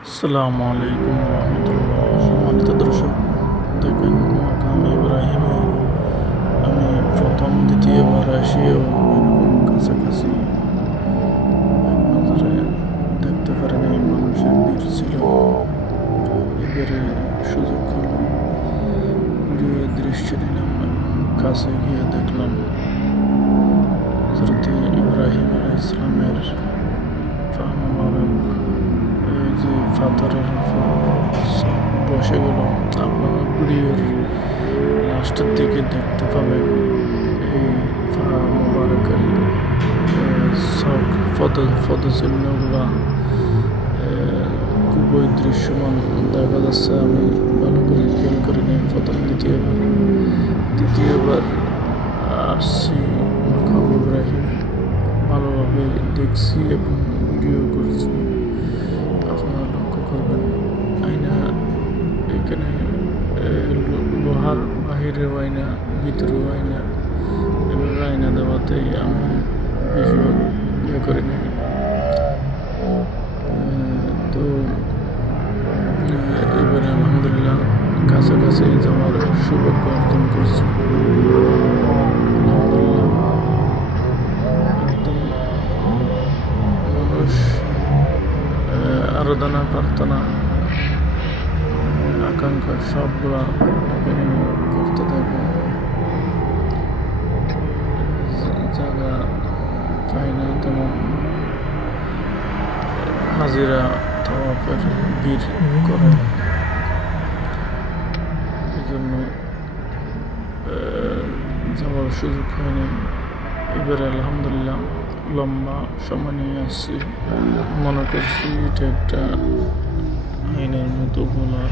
আসসালামু আলাইকুম রহমতুল্লাহ। সম্মানিত দর্শক, দেখেন মাকাম ইব্রাহিমে আমি প্রথম দ্বিতীয়বার আসিও এরকম কাছাকাছি এক নজরে দেখতে পারিনি। মানুষের ভিড় ছিল। এবারে সুযোগ হলো, ভিডিও দৃশ্য নিলাম এবং কাছে গিয়ে দেখলাম হযরত ইব্রাহিম আলাইহিস সালামের পা মোবারক এই যে পাথরের উপর সব বসে গেল। আপনারা ভিডিওর লাস্টের দিকে দেখতে পাবেন এই পা মোবারকের সব পদচিহ্নগুলা খুবই দৃশ্যমান দেখা যাচ্ছে। আমি ভালো করে খেয়াল করিনি প্রথম দ্বিতীয়বার আসছি মাকাম ইব্রাহিম, ভালোভাবে দেখছি এবং ভিডিও করছি। আপনারা লক্ষ্য করবেন আয়না এখানে লোহার বাহিরেও আয়না, ভিতরেও আয়না, এভাবে আয়না দেওয়াতেই আমি বেশিরভাগ করি নাই। তো এবারে আলহামদুলিল্লাহ কাছাকাছি যাওয়ার সৌভাগ্য অর্জন করছি। আলহামদুলিল্লাহ একদম মানুষ আরাধনা প্রার্থনা আকাঙ্ক্ষা সবগুলা এখানে করতে থাকে। জায়গা পায় না তেমন, হাজিরা তাওয়াফের ভিড় করে, এই জন্য যাওয়ার সুযোগ হয়নি। এবারে আলহামদুলিল্লাহ লম্বা সময় নিয়ে আসছি। মনে করছি এটা একটা আইনের মতো বলা